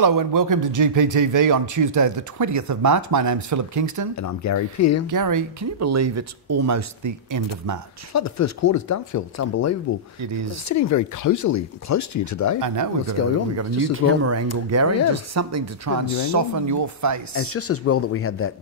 Hello and welcome to GPTV on Tuesday the 20th of March. My name's Philip Kingston. And I'm Gary Peer. Gary, can you believe it's almost the end of March? It's like the first quarter's done, Phil. It's unbelievable. It is. I'm sitting very cosily close to you today. I know. What's going on? We've got a new camera angle, Gary. Just something to try and soften your face. And it's just as well that we had that,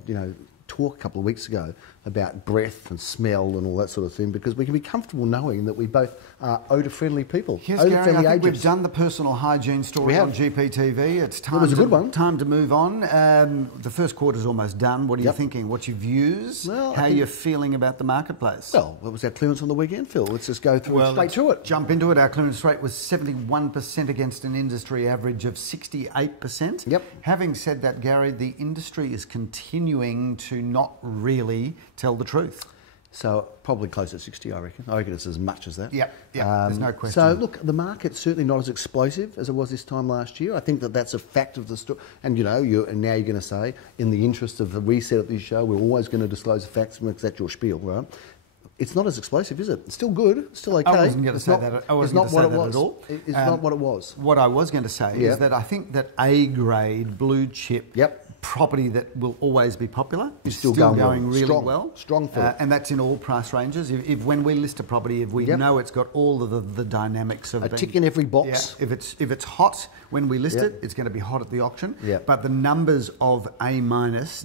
talk a couple of weeks ago about breath and smell and all that sort of thing, because we can be comfortable knowing that we both are odour-friendly people. Yes, Gary, I think we've done the personal hygiene story on GPTV. It's time, a good one. Time to move on. The first quarter's almost done. What are you thinking? What's your views? Well, how are you feeling about the marketplace? Well, what was our clearance on the weekend, Phil? Let's just go through straight to it. Jump into it. Our clearance rate was 71% against an industry average of 68%. Yep. Having said that, Gary, the industry is continuing to not really tell the truth. So probably close to 60, I reckon. I reckon it's as much as that. Yeah, there's no question. So look, the market's certainly not as explosive as it was this time last year. I think that that's a fact of the story. And now you're going to say, in the interest of we said at this show, we're always going to disclose the facts because that's your spiel, right? It's not as explosive, is it? It's still good, it's still okay. I wasn't going to say that. It's not what it was at all. It's not what it was. What I was going to say is that I think that A-grade blue chip property that will always be popular is still going really well. Strong for it. And that's in all price ranges. If when we list a property, if we know it's got all of the dynamics of a tick in every box. Yeah, if it's hot when we list it, it's going to be hot at the auction. Yeah. But the numbers of A-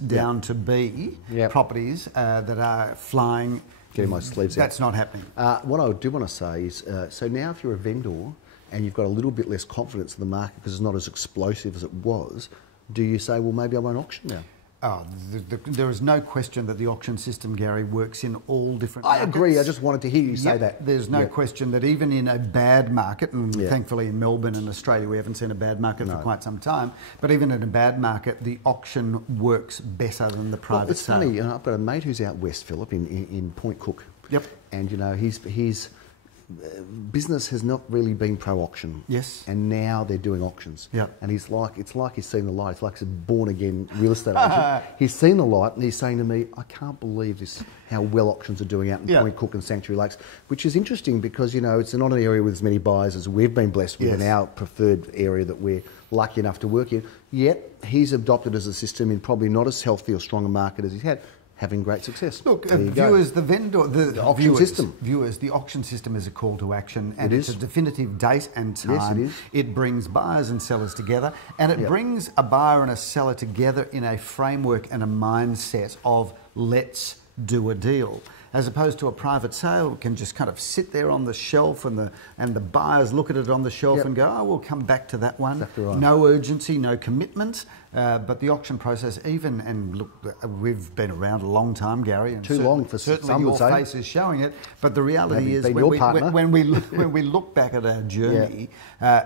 down to B properties that are flying. Getting my sleeves out. That's not happening. What I do want to say is, so now if you're a vendor and you've got a little bit less confidence in the market because it's not as explosive as it was, do you say, well, maybe I won't auction now? Oh, there is no question that the auction system, Gary, works in all different markets. I agree. I just wanted to hear you say that. There's no question that even in a bad market, and thankfully in Melbourne and Australia we haven't seen a bad market for quite some time, but even in a bad market, the auction works better than the private sale. It's funny, I've got a mate who's out west, Philip, in Point Cook. Yep. And, his business has not really been pro-auction. Yes. And now they're doing auctions. Yeah. And it's like he's seen the light. It's like he's a born-again real estate agent. He's seen the light and he's saying to me, I can't believe this, how well auctions are doing out in Point Cook and Sanctuary Lakes, which is interesting because, it's not an area with as many buyers as we've been blessed with in our preferred area that we're lucky enough to work in. Yet he's adopted as a system in probably not as healthy or strong a market as he's had. Having great success. Look, viewers, the auction system. Viewers, the auction system is a call to action, and it's a definitive date and time. Yes, it is. It brings buyers and sellers together, and it brings a buyer and a seller together in a framework and a mindset of let's do a deal. As opposed to a private sale, it can just kind of sit there on the shelf and the buyers look at it on the shelf and go, oh, we'll come back to that one. Exactly right. No urgency, no commitment. But the auction process, and look, we've been around a long time, Gary. And too long for certainly some your would say. face is showing it. But the reality is, when we look back at our journey,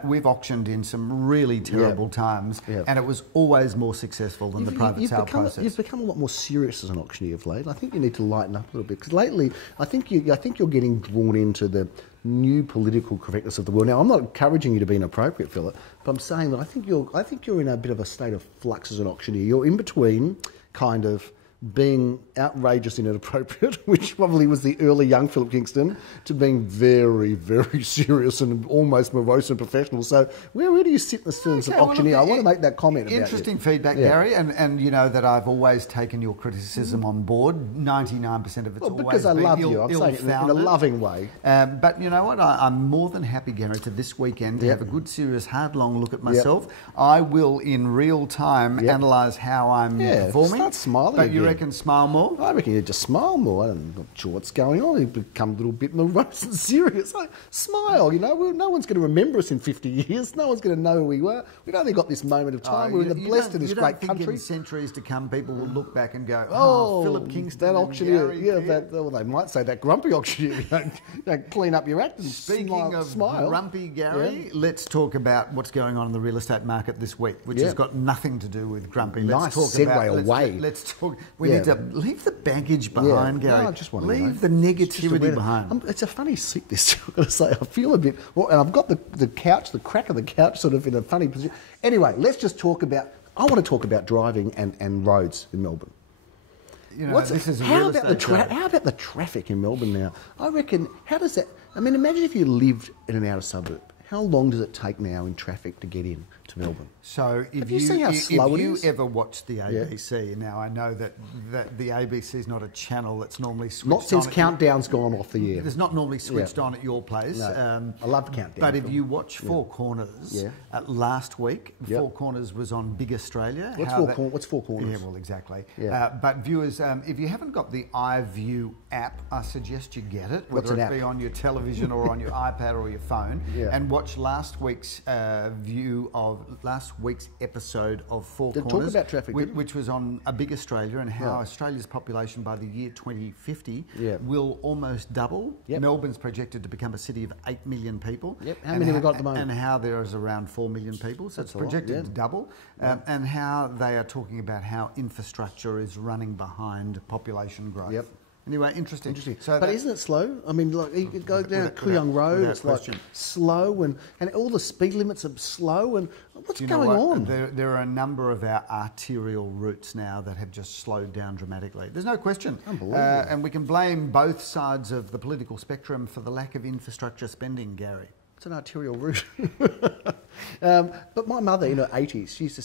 we've auctioned in some really terrible times, and it was always more successful than the private sale process. You've become a lot more serious as an auctioneer of late. I think you need to lighten up a little bit because lately, I think you're getting drawn into the new political correctness of the world. Now, I'm not encouraging you to be inappropriate, Philip, but I'm saying that I think you're in a bit of a state of flux as an auctioneer. You're in between kind of being outrageous and inappropriate, which probably was the early young Philip Kingston, to being very, very serious and almost morose and professional. So where do you sit in the terms of auctioneer? I want to make that comment about you. Interesting feedback, Gary, and you know that I've always taken your criticism on board. 99% of it's always because I love you. I'm saying it in a loving way. But you know what? I'm more than happy, Gary, to this weekend to have a good, serious, hard, long look at myself. I will, in real time, analyse how I'm performing. Start smiling But again. you reckon smile more? I reckon you just smile more. I'm not sure what's going on. You become a little bit morose and serious. Smile, no one's going to remember us in 50 years. No one's going to know who we were. We've only got this moment of time. We're in the blessed in this great country. In centuries to come, people will look back and go, oh, Philip Kingston, that auctioneer. Gary They might say that grumpy auctioneer. Don't clean up your act and Speaking of smile. Grumpy Gary, let's talk about what's going on in the real estate market this week, which has got nothing to do with grumpy. Nice segue away. Let's talk. We need to leave the baggage behind, Gary. No, I just want to leave the negativity behind. It's a funny seat, this, I've got to say. I feel a bit... Well, and I've got the couch, the crack of the couch sort of in a funny position. Anyway, let's just talk about... I want to talk about driving and roads in Melbourne. This is how about the traffic in Melbourne now? I reckon, how does that... I mean, imagine if you lived in an outer suburb. how long does it take now in traffic to get in to Melbourne? So if you seen how slow it is? ever watch the ABC, now I know that the ABC is not a channel that's normally switched Not since on. Countdown's gone off the air. It's not normally switched on at your place. No, I love Countdown. But if you watch Four Corners, last week, Four Corners was on Big Australia. What's Four Corners? Yeah, well, exactly. Yeah. But viewers, if you haven't got the iView app, I suggest you get it, whether it be on your television or on your iPad or your phone, and watch last week's last week's episode of Four Corners. Talk about traffic, which was on a Big Australia and how Australia's population by the year 2050 will almost double. Melbourne's projected to become a city of 8 million people. How many have we got at the moment? And how there is around 4 million people, so it's projected to double. And how they are talking about how infrastructure is running behind population growth. Anyway, interesting. So but isn't it slow? I mean, like you could go down Kooyong Road, it's like slow, and all the speed limits are slow. And what's going on? There are a number of our arterial routes now that have just slowed down dramatically. There's no question. Unbelievable. And we can blame both sides of the political spectrum for the lack of infrastructure spending, Gary. It's an arterial route. But my mother, in her 80s, she used to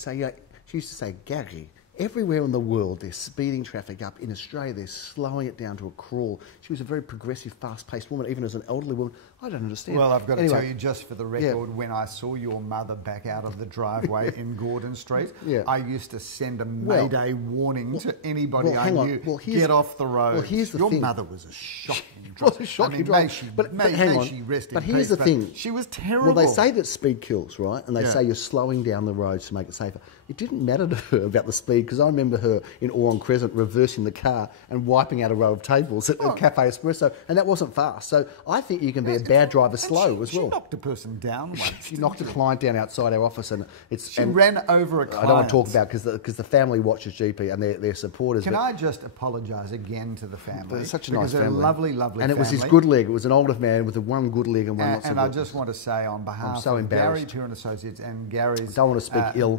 say, Gary, everywhere in the world, they're speeding traffic up. In Australia, they're slowing it down to a crawl. She was a very progressive, fast-paced woman, even as an elderly woman. I don't understand. Well, I've got to tell you, just for the record, when I saw your mother back out of the driveway in Gordon Street, I used to send a mayday warning to anybody I knew, get off the road. Well, here's the your thing. mother was a shocking driver. May she rest in but here's peace, the thing. She was terrible. Well, they say that speed kills, right? And they say you're slowing down the roads to make it safer. It didn't matter to her about the speed, because I remember her in Oran Crescent reversing the car and wiping out a row of tables at Cafe Espresso, and that wasn't fast. So I think you can be a bad driver slow as well. She knocked a person down once. She knocked a client down outside our office, and she ran over a client. I don't want to talk about because the family watches GP and their supporters. Can I just apologise again to the family? It's such a nice family. They're a lovely, lovely and family. it was his good leg. It was an older man with one good leg and one not so good. And I just want to say on behalf of Gary Pure Associates and Gary's don't want to speak ill.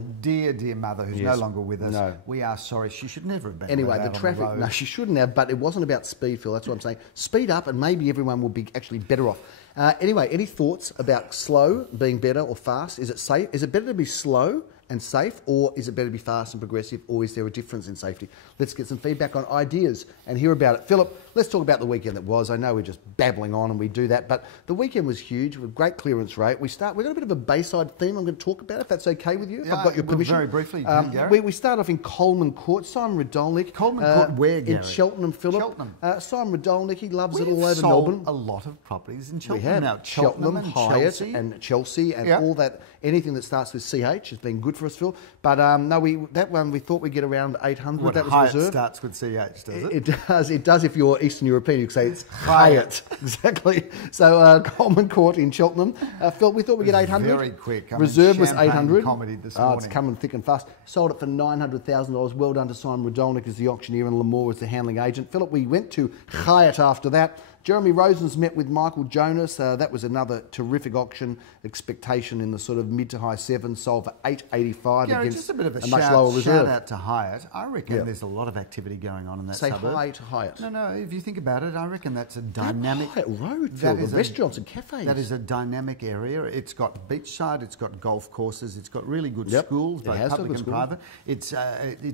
Dear mother, who's no longer with us, we are sorry. She should never have been. Anyway, the traffic. No, she shouldn't have. But it wasn't about speed, Phil. That's what I'm saying. Speed up, and maybe everyone will be actually better off. Anyway, any thoughts about slow being better or fast? Is it safe? Is it better to be slow and safe, or is it better to be fast and progressive, or is there a difference in safety? Let's get some feedback on ideas and hear about it. Philip, let's talk about the weekend that was. I know we're just babbling on and we do that, but the weekend was huge with great clearance rate. We've got a bit of a Bayside theme I'm going to talk about, if that's okay with you, if I've got your permission. Very briefly, Gary. We start off in Coleman Court. Simon Radolnik. Coleman Court where, Gary? In Cheltenham, Philip. Cheltenham. Simon Radolnik, he loves it all We've over sold Melbourne. a lot of properties in Cheltenham. We have now. Cheltenham, and Hyatt Chelsea. and Chelsea and all that. Anything that starts with CH has been good for us, Phil. But that one we thought we'd get around 800. What, that was Hyatt reserved. Starts with CH, does it? It does. It does. If you're Eastern European, you could say it's Hyatt. Exactly. So Coleman Court in Cheltenham. Phil, we thought we'd get 800. Very quick. Reserve was 800. Comedy this morning. It's coming thick and fast. Sold it for $900,000. Well done to Simon Radolnik as the auctioneer and Lamore as the handling agent. Philip, we went to Hyatt after that. Jeremy Rosen's met with Michael Jonas. That was another terrific auction. Expectation in the sort of mid to high sevens. Sold for $885 Gary, against just a bit of a much lower reserve. Shout out to Hyatt. I reckon there's a lot of activity going on in that suburb. Say hi to Hyatt. No. If you think about it, I reckon that's a dynamic. Hyatt Road, Phil, the restaurants and cafes. That is a dynamic area. It's got beachside. It's got golf courses. It's got really good schools, both public and private. It's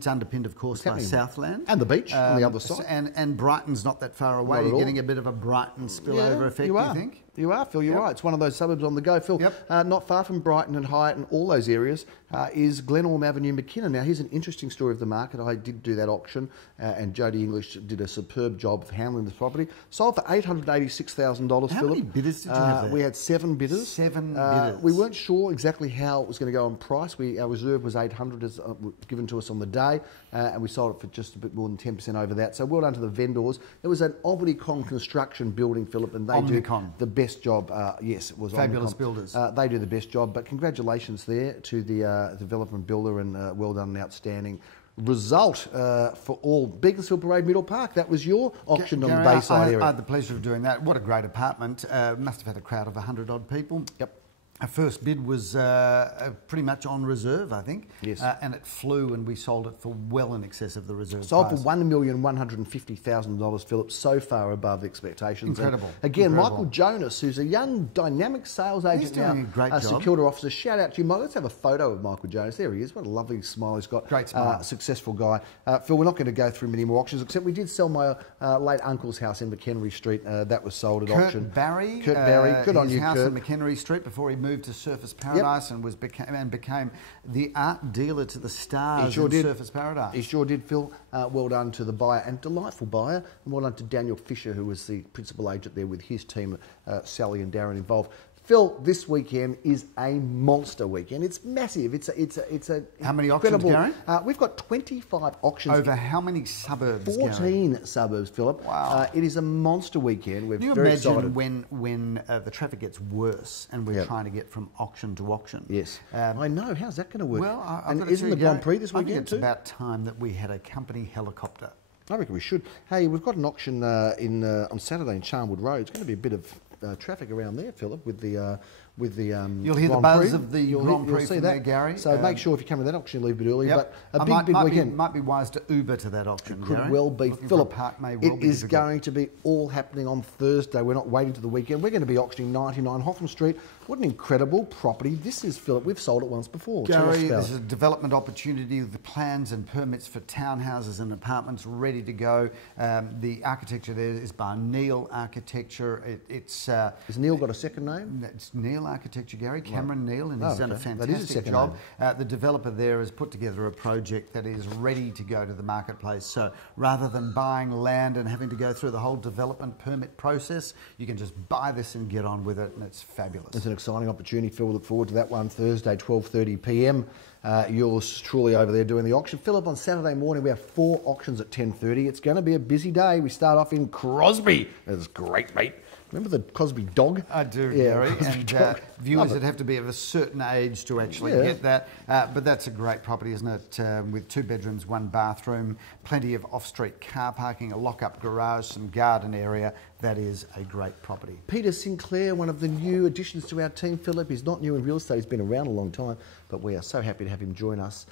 underpinned, of course, by Southland and the beach on the other side. And Brighton's not that far away. You're getting a bit of a Brighton spillover effect. You think? You are, Phil. You're right. It's one of those suburbs on the go, Phil. Not far from Brighton and Hyatt and all those areas is Glenorm Avenue, McKinnon. Now, here's an interesting story of the market. I did do that auction, and Jodie English did a superb job of handling this property. Sold for $886,000, Philip. How many bidders did you have there? We had 7 bidders. 7 bidders. We weren't sure exactly how it was going to go on price. Our reserve was $800 as given to us on the day, and we sold it for just a bit more than 10% over that. So well done to the vendors. It was an Omnicom construction building, Philip, and they do the best job. Yes, it was Fabulous Omnicom. builders. They do the best job, but congratulations there to the developer and builder, and well done, an outstanding result for all. Beaconsfield Parade Middle Park, that was your auction on the Bayside area. I had the pleasure of doing that. What a great apartment. Must have had a crowd of 100 odd people. Yep. Our first bid was pretty much on reserve, I think. Yes. And it flew, and we sold it for well in excess of the reserve Sold price. for $1,150,000, Philip, so far above expectations. Incredible. And again, Incredible. Michael Jonas, who's a young, dynamic sales agent He's doing now, a great job. security officer. Shout out to you, Michael. Let's have a photo of Michael Jonas. There he is. What a lovely smile he's got. Great smile. Successful guy. Phil, we're not going to go through many more auctions, except we did sell my late uncle's house in McHenry Street. That was sold at auction. Kurt Barry. Good on you, His house Kurt. in McHenry Street before he moved to Surfers Paradise and became the art dealer to the stars in Surfers Paradise. He sure did, Phil. Well done to the buyer, and delightful buyer. And well done to Daniel Fisher, who was the principal agent there with his team, Sally and Darren involved. Phil, this weekend is a monster weekend. It's massive. It's a How many auctions, Gary? We've got 25 auctions. Over how many suburbs, 14 Gary? suburbs, Philip. Wow. It is a monster weekend. We're Can you very imagine excited. when the traffic gets worse and we're trying to get from auction to auction? Yes. I know. How's that going to work? Well, and isn't the Grand Prix this weekend I think it's too? about time that we had a company helicopter. I reckon we should. Hey, we've got an auction on Saturday in Charnwood Road. It's going to be a bit of traffic around there, Philip, with the You'll hear the buzz of the Grand Prix see from that, there, Gary. So make sure if you come to that auction, leave a bit early. Yep. But a big weekend. Might be wise to Uber to that auction. Could Gary. well be. Looking for Philip, a park may well it be is difficult. going to be all happening on Thursday. We're not waiting to the weekend. We're going to be auctioning 99 Hotham Street. What an incredible property this is, Philip. We've sold it once before. Tell us Gary, about this it. is a development opportunity with the plans and permits for townhouses and apartments ready to go. The architecture there is by Neil Architecture. Has Neil got a second name? It's Neil Architecture, Gary. Cameron Neil, and Oh, he's done a okay. That is a fantastic second job. The developer there has put together a project that is ready to go to the marketplace. So rather than buying land and having to go through the whole development permit process, you can just buy this and get on with it, and it's fabulous. It's an exciting opportunity, Phil. We look forward to that one Thursday, 12:30 p.m. Yours truly over there doing the auction. Philip, on Saturday morning we have 4 auctions at 10:30. It's going to be a busy day. We start off in Crosby. That's great, mate. Remember the Cosby dog? I do, Yeah, Gary. Cosby And dog. viewers Love that it. have to be of a certain age to actually Yeah. get that. But that's a great property, isn't it? With 2 bedrooms, 1 bathroom, plenty of off-street car parking, a lock-up garage, some garden area. That is a great property. Peter Sinclair, one of the new additions to our team, Philip. He's not new in real estate. He's been around a long time, but we are so happy to have him join us.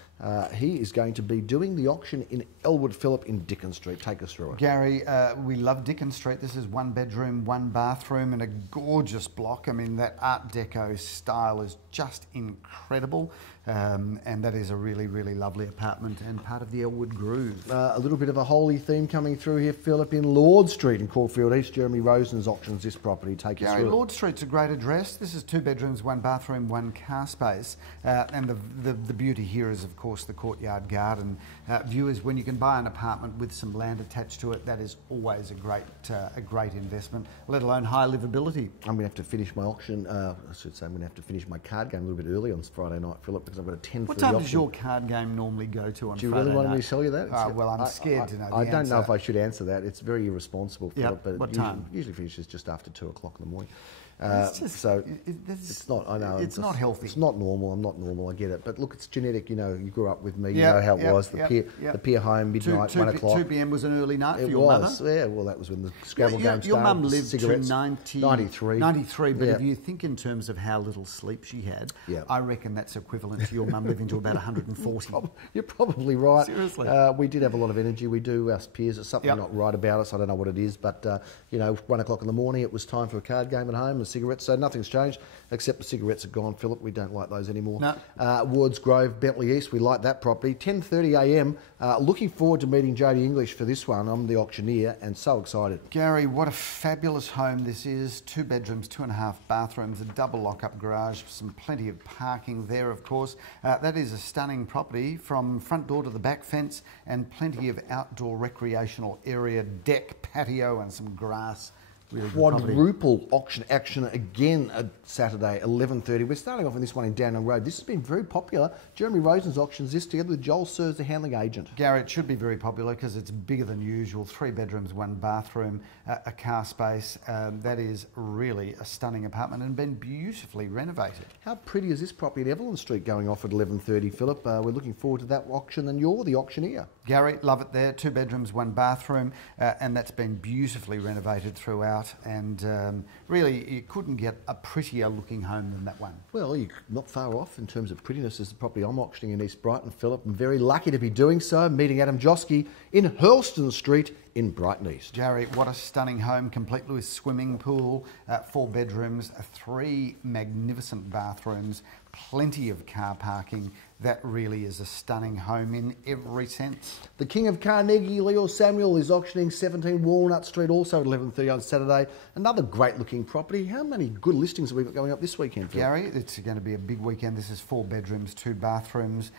He is going to be doing the auction in Elwood, Philip, in Dickens Street. Take us through it. Gary, we love Dickens Street. This is 1 bedroom, 1 bathroom, and a gorgeous block. I mean, that Art Deco style is just incredible. And that is a really, really lovely apartment and part of the Elwood Groove. A little bit of a holy theme coming through here, Philip, in Lord Street in Caulfield East. Jeremy Rosen's auctions this property. Take us Gary, through it. Lord Street's a great address. This is 2 bedrooms, 1 bathroom, 1 car space. And the beauty here is, of course, the courtyard garden. Viewers, when you can buy an apartment with some land attached to it, that is always a great investment, let alone high livability. I'm going to have to finish my auction. I should say I'm going to have to finish my card game a little bit early on Friday night, Philip, because I've got a 10:30 What time auction. does your card game normally go to on Friday Do you really want night? me to tell you that? Well, I'm scared to know the I don't know answer. if I should answer that. It's very irresponsible, Philip. But What it time? usually finishes just after 2 o'clock in the morning. It's just- so this- it's not. I know it's not healthy. It's not normal. I'm not normal. I get it. But look, it's genetic. You know, you grew up with me. You Yeah, know how it yeah, was. The yeah, pier, yeah. the pier home, midnight, 1 o'clock. 2 p.m. was an early night for It your was, mother. yeah. Well, that was when the Scrabble game started. Your mum the lived to cigarettes. 93. 93. But Yeah. if you think in terms of how little sleep she had, Yeah. I reckon that's equivalent to your mum living to about 140. You're probably right. Seriously. We did have a lot of energy. We do, us peers. It's something Yep. not right about us. I don't know what it is. But, 1 o'clock in the morning, it was time for a card game at home and cigarettes. So nothing's changed, except the cigarettes are gone, Philip. We don't like those anymore. No. Wards Grove, Bentley East, we like that property. 10:30 a.m. Looking forward to meeting Jodie English for this one. I'm the auctioneer and so excited. Gary, what a fabulous home this is. 2 bedrooms, 2.5 bathrooms, a double lock-up garage, plenty of parking there, of course. That is a stunning property from front door to the back fence, and plenty of outdoor recreational area, deck, patio, and some grass. Really good property. Quadruple auction action again at Saturday, 11:30. We're starting off on this one in Downhill Road. This has been very popular. Jeremy Rosen's auctions this together with Joel Sir as the handling agent. Gary, it should be very popular because it's bigger than usual. 3 bedrooms, 1 bathroom, a car space. That is really a stunning apartment and been beautifully renovated. How pretty is this property at Evelyn Street going off at 11:30, Philip? We're looking forward to that auction, and you're the auctioneer. Gary, love it there. 2 bedrooms, 1 bathroom, and that's been beautifully renovated throughout. throughout, and really you couldn't get a prettier looking home than that one. Well, you're not far off in terms of prettiness as the property I'm auctioning in East Brighton, Philip. I'm very lucky to be doing so, meeting Adam Joski in Hurlston Street in Brighton East. Gary, what a stunning home, complete with swimming pool, 4 bedrooms, 3 magnificent bathrooms, plenty of car parking. That really is a stunning home in every sense. The King of Carnegie, Leo Samuel, is auctioning 17 Walnut Street, also at 11:30 on Saturday. Another great looking property. How many good listings have we got going up this weekend, Phil? Gary, it's going to be a big weekend. This is 4 bedrooms, 2 bathrooms,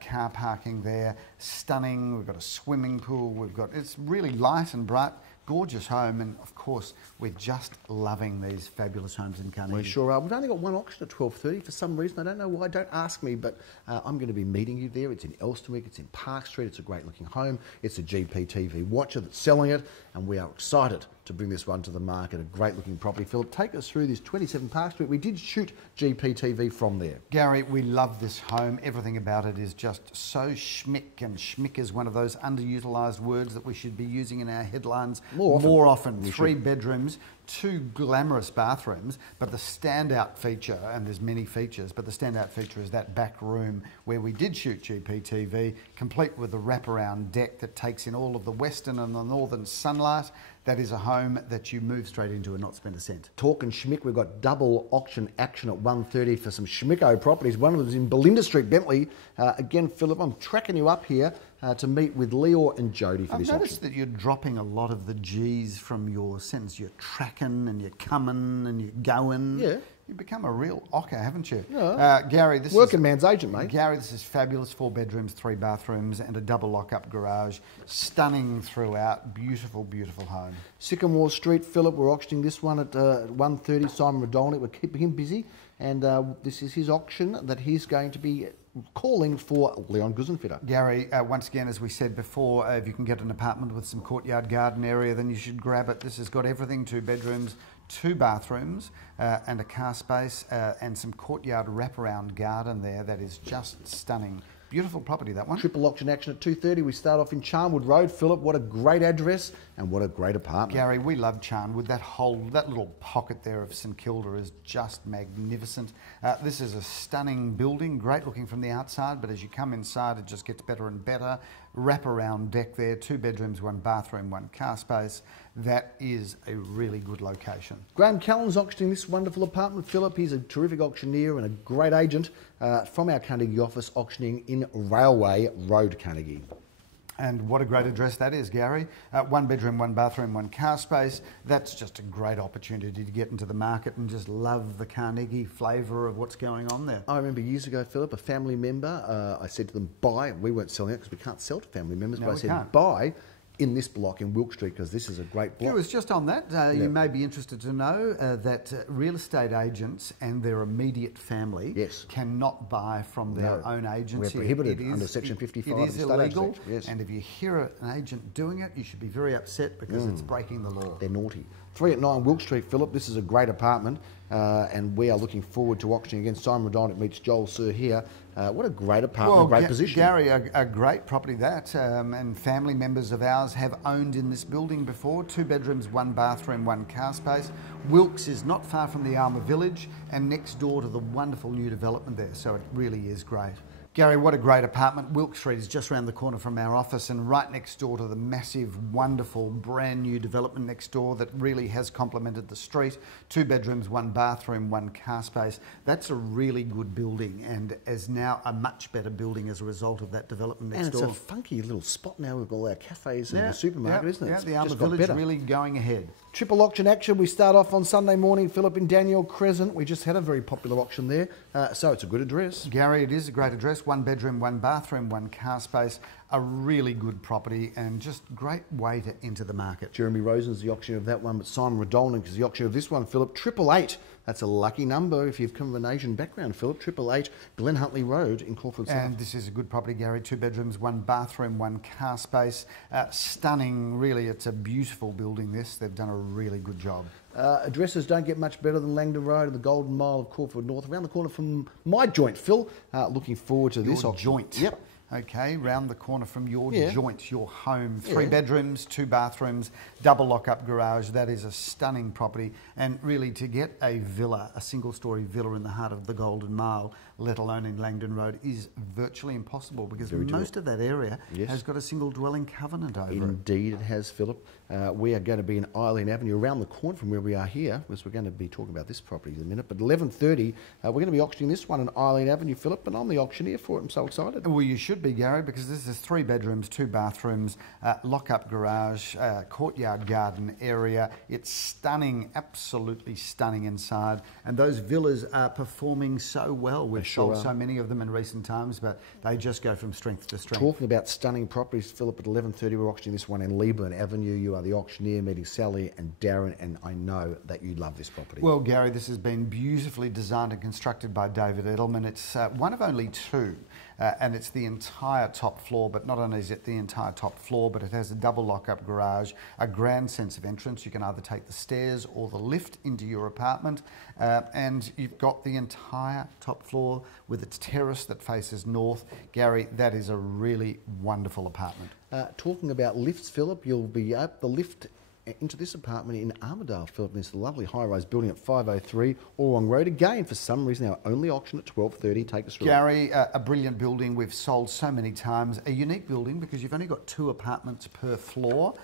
car parking there. Stunning. We've got a swimming pool. It's really light and bright. Gorgeous home, and of course we're just loving these fabulous homes in Carnegie. We sure are. We've only got one auction at 12:30 for some reason. I don't know why. Don't ask me, but I'm going to be meeting you there. It's in Elsternwick. It's in Park Street. It's a great looking home. It's a GPTV watcher that's selling it, and we are excited to bring this one to the market. A great looking property. Philip, take us through this 27 Park Street. We did shoot GPTV from there. Gary, we love this home. Everything about it is just so schmick, and schmick is one of those underutilised words that we should be using in our headlines more often. 3 bedrooms, 2 glamorous bathrooms, but the standout feature, and there's many features, but the standout feature is that back room where we did shoot GPTV, complete with the wraparound deck that takes in all of the western and the northern sunlight. That is a home that you move straight into and not spend a cent. Talking schmick, we've got double auction action at 1:30 for some schmicko properties. One of them is in Belinda Street, Bentley. Again, Philip, I'm tracking you up here to meet with Leo and Jody for this auction. I've noticed that you're dropping a lot of the G's from your sentence. You're tracking and you're coming and you're going. Yeah. You've become a real ocker, haven't you? Yeah. Gary, this Working man's agent, mate. Gary, this is fabulous. 4 bedrooms, 3 bathrooms, and a double lock-up garage. Stunning throughout. Beautiful, beautiful home. Sycamore Street, Philip, we're auctioning this one at 1:30. Simon Radolnik, we're keeping him busy. And this is his auction that he's going to be calling for Leon Guzenfitter. Gary, once again, as we said before, if you can get an apartment with some courtyard garden area, then you should grab it. This has got everything: 2 bedrooms, 2 bathrooms, and a car space, and some courtyard wraparound garden there. That is just stunning. Beautiful property, that one. Triple auction action at 2:30. We start off in Charnwood Road. Philip, what a great address and what a great apartment. Gary, we love Charnwood. That little pocket there of St Kilda is just magnificent. This is a stunning building, great looking from the outside, but as you come inside, it just gets better and better. Wraparound deck there, 2 bedrooms, 1 bathroom, 1 car space. That is a really good location. Graham Callan's auctioning this wonderful apartment. Philip, he's a terrific auctioneer and a great agent from our Carnegie office, auctioning in Railway Road, Carnegie. And what a great address that is, Gary. 1 bedroom, 1 bathroom, 1 car space. That's just a great opportunity to get into the market and just love the Carnegie flavour of what's going on there. I remember years ago, Philip, a family member, I said to them, buy. We weren't selling it because we can't sell to family members, No, but I said, buy in this block in Wilk Street because this is a great block. It was just on that. You may be interested to know that real estate agents and their immediate family cannot buy from their own agency. We're prohibited under Section 55 It is of the illegal, State Act. Yes. and if you hear an agent doing it, you should be very upset because it's breaking the law. They're naughty. 3 at 9 Wilk Street, Philip. This is a great apartment, and we are looking forward to auctioning again. Simon Radolnik meets Joel Sir here. What a great apartment, great position. Gary, a great property that, and family members of ours have owned in this building before. 2 bedrooms, 1 bathroom, 1 car space. Wilkes is not far from the Alma Village and next door to the wonderful new development there, so it really is great. Gary, what a great apartment. Wilk Street is just around the corner from our office and right next door to the massive, wonderful, brand new development next door that really has complemented the street. 2 bedrooms, 1 bathroom, 1 car space. That's a really good building and is now a much better building as a result of that development next door. And it's a funky little spot now with all our cafes and the supermarket, isn't it? Yeah, It's the Alma just got Village better. really going ahead. Triple auction action. We start off on Sunday morning, Philip, in Daniel Crescent. We just had a very popular auction there, so it's a good address. Gary, it is a great address. 1 bedroom, 1 bathroom, 1 car space. A really good property and just great way to enter the market. Jeremy Rosen's the auctioneer of that one, but Simon Radolnik is the auctioneer of this one, Philip. 888. That's a lucky number if you've come from an Asian background, Philip. 888 Glen Huntley Road in Caulfield South. And this is a good property, Gary. 2 bedrooms, 1 bathroom, 1 car space. Stunning, really. It's a beautiful building, this. They've done a really good job. Addresses don't get much better than Langdon Road and the Golden Mile of Caulfield North. Around the corner from my joint, Phil. Looking forward to this auction. Joint. Yep. Okay, round the corner from your Yeah. joint, your home. 3 Yeah. bedrooms, 2 bathrooms, double lock-up garage. That is a stunning property. And really, to get a villa, a single-storey villa in the heart of the Golden Mile, let alone in Langdon Road, is virtually impossible because most of that area has got a single dwelling covenant over it. Indeed, it has, Philip. We are going to be in Eileen Avenue, around the corner from where we are here, because we're going to be talking about this property in a minute. But 11:30, we're going to be auctioning this one in Eileen Avenue, Philip, and I'm the auctioneer for it. I'm so excited. Well, you should be, Gary, because this is 3 bedrooms, 2 bathrooms, lock-up garage, courtyard garden area. It's stunning, absolutely stunning inside. And those villas are performing so well. We've sold so many of them in recent times, but they just go from strength to strength. Talking about stunning properties, Philip, at 11:30, we're auctioning this one in Leeburn Avenue. You are the auctioneer, meeting Sally and Darren, and I know that you love this property. Well, Gary, this has been beautifully designed and constructed by David Edelman. It's one of only 2. And it's the entire top floor, but not only is it the entire top floor, but it has a double lock-up garage, a grand sense of entrance. You can either take the stairs or the lift into your apartment, and you've got the entire top floor with its terrace that faces north. Gary, that is a really wonderful apartment. Talking about lifts, Philip, you'll be up the lift into this apartment in Armidale, Philip. It's a lovely high-rise building at 503 Orrong Road. Again, for some reason, our only auction at 12:30. Take us through. Gary, a brilliant building we've sold so many times. A unique building because you've only got 2 apartments per floor.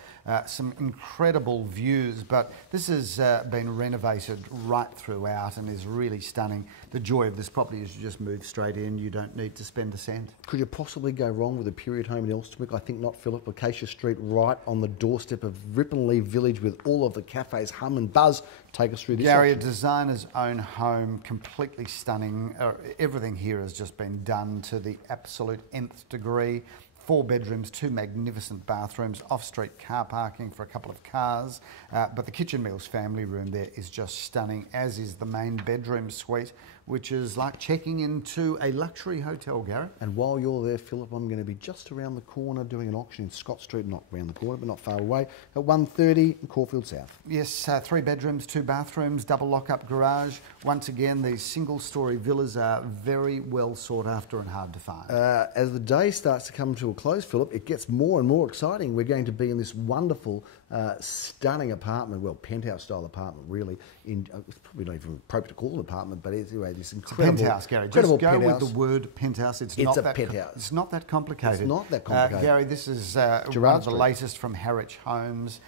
Some incredible views, but this has been renovated right throughout and is really stunning. The joy of this property is you just move straight in. You don't need to spend a cent. Could you possibly go wrong with a period home in Elsternwick? I think not, Philip. Acacia Street, right on the doorstep of Ripponlea Village with all of the cafes hum and buzz. Take us through this. Gary, a designer's own home, completely stunning. Everything here has just been done to the absolute nth degree. 4 bedrooms, 2 magnificent bathrooms, off-street car parking for a couple of cars. But the kitchen meals family room there is just stunning, as is the main bedroom suite, which is like checking into a luxury hotel, Gary. And while you're there, Philip, I'm going to be just around the corner doing an auction in Scott Street, not around the corner, but not far away, at 1:30 in Caulfield South. Yes, 3 bedrooms, 2 bathrooms, double lock-up garage. Once again, these single-storey villas are very well sought after and hard to find. As the day starts to come to a close, Philip, it gets more and more exciting. We're going to be in this wonderful, stunning apartment, well, penthouse-style apartment, really. It's probably not even appropriate to call it an apartment, but anyway, this incredible penthouse, Gary. Incredible Just go penthouse. with the word penthouse. It's not a that penthouse. It's not that complicated. It's not that complicated. Gary, this is one of the latest from Harwich Homes.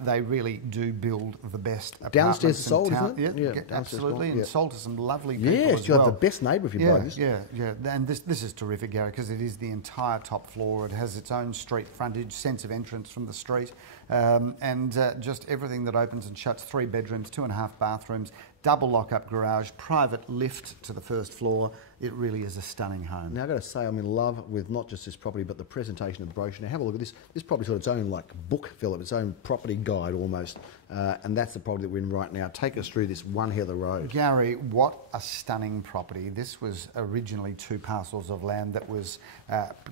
They really do build the best apartments. Downstairs is sold, isn't it? Yeah, absolutely. And sold to some lovely people Yes, as you well. have the best neighbour if you buy this. Yeah. And this is terrific, Gary, because it is the entire top floor. It has its own street frontage, sense of entrance from the street, and just everything that opens and shuts. 3 bedrooms, 2.5 bathrooms, double lock-up garage, private lift to the first floor. It really is a stunning home. Now, I've got to say, I'm in love with not just this property, but the presentation of the brochure. Now, have a look at this. This property's got its own, like, book, Philip, its own property guide almost. And that's the property that we're in right now. Take us through this One Heather Road. Gary, what a stunning property. This was originally 2 parcels of land that was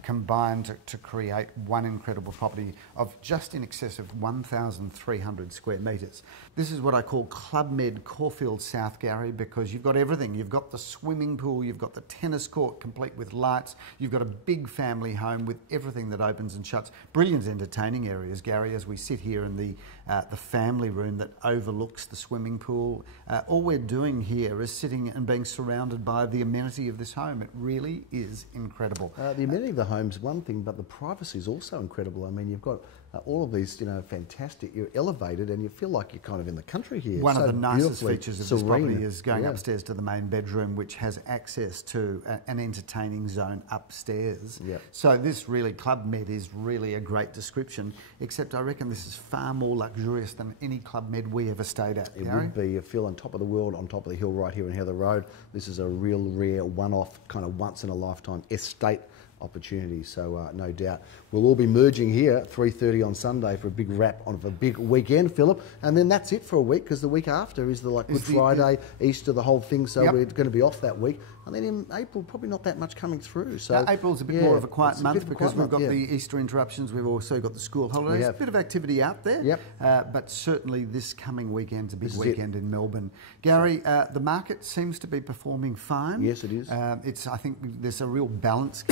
combined to create one incredible property of just in excess of 1,300 square metres. This is what I call Club Med Caulfield South, Gary, because you've got everything. You've got the swimming pool, you've got the tennis court complete with lights, you've got a big family home with everything that opens and shuts. Brilliant entertaining areas, Gary, as we sit here in the family room that overlooks the swimming pool. All we're doing here is sitting and being surrounded by the amenity of this home. It really is incredible. The amenity of the home's one thing, but the privacy is also incredible. I mean, you've got all of these, fantastic, you're elevated and you feel like you're kind of in the country here. One of the nicest features of this property is going upstairs to the main bedroom, which has access to an entertaining zone upstairs. Yep. So this really, Club Med is really a great description, except I reckon this is far more luxurious than any Club Med we ever stayed at. It would be. You feel on top of the world, on top of the hill right here in Heather Road. This is a real rare, one-off, kind of once-in-a-lifetime estate opportunity, so no doubt we'll all be merging here at 3:30 on Sunday for a big wrap on a big weekend, Philip, and then that's it for a week, because the week after is the Good Friday, Easter, the whole thing, so we're going to be off that week, and then in April probably not that much coming through. So April's a bit more of a quiet month because we've got the Easter interruptions, we've also got the school holidays, a bit of activity out there, but certainly this coming weekend's a big weekend in Melbourne. Gary, the market seems to be performing fine. Yes, it is. I think there's a real balance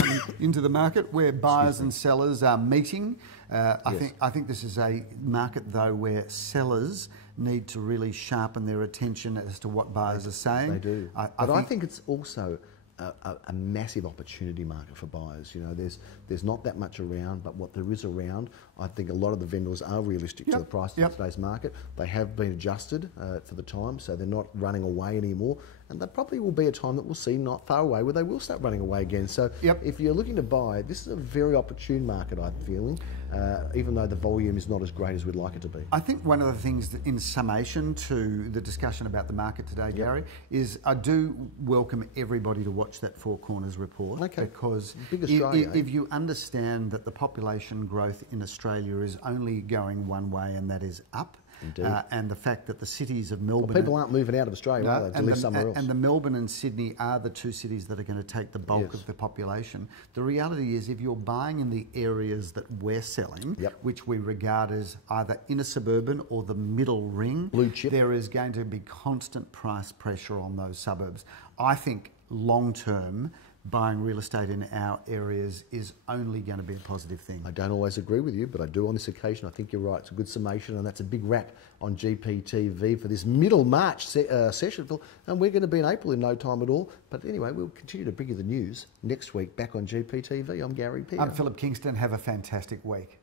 into the market where buyers and sellers are meeting. Yes. I think this is a market, though, where sellers need to really sharpen their attention as to what buyers are saying. They do. I think it's also a massive opportunity market for buyers. You know, there's not that much around, but what there is around, I think a lot of the vendors are realistic to the price in today's market. They have been adjusted for the time, so they're not running away anymore. And there probably will be a time that we'll see not far away where they will start running away again. So if you're looking to buy, this is a very opportune market, I'm feeling, even though the volume is not as great as we'd like it to be. I think one of the things that, in summation to the discussion about the market today, Gary, is I do welcome everybody to watch that Four Corners report. Because if you understand that the population growth in Australia is only going one way, and that is up, and the fact that the cities of Melbourne... Well, people aren't moving out of Australia, are they, to live somewhere else? And the Melbourne and Sydney are the two cities that are going to take the bulk of the population. The reality is, if you're buying in the areas that we're selling, which we regard as either inner suburban or the middle ring, blue chip, there is going to be constant price pressure on those suburbs. I think long-term, buying real estate in our areas is only going to be a positive thing. I don't always agree with you, but I do on this occasion. I think you're right. It's a good summation, and that's a big wrap on GPTV for this middle March session. And we're going to be in April in no time at all. But anyway, we'll continue to bring you the news next week back on GPTV. I'm Gary Peer. I'm Philip Kingston. Have a fantastic week.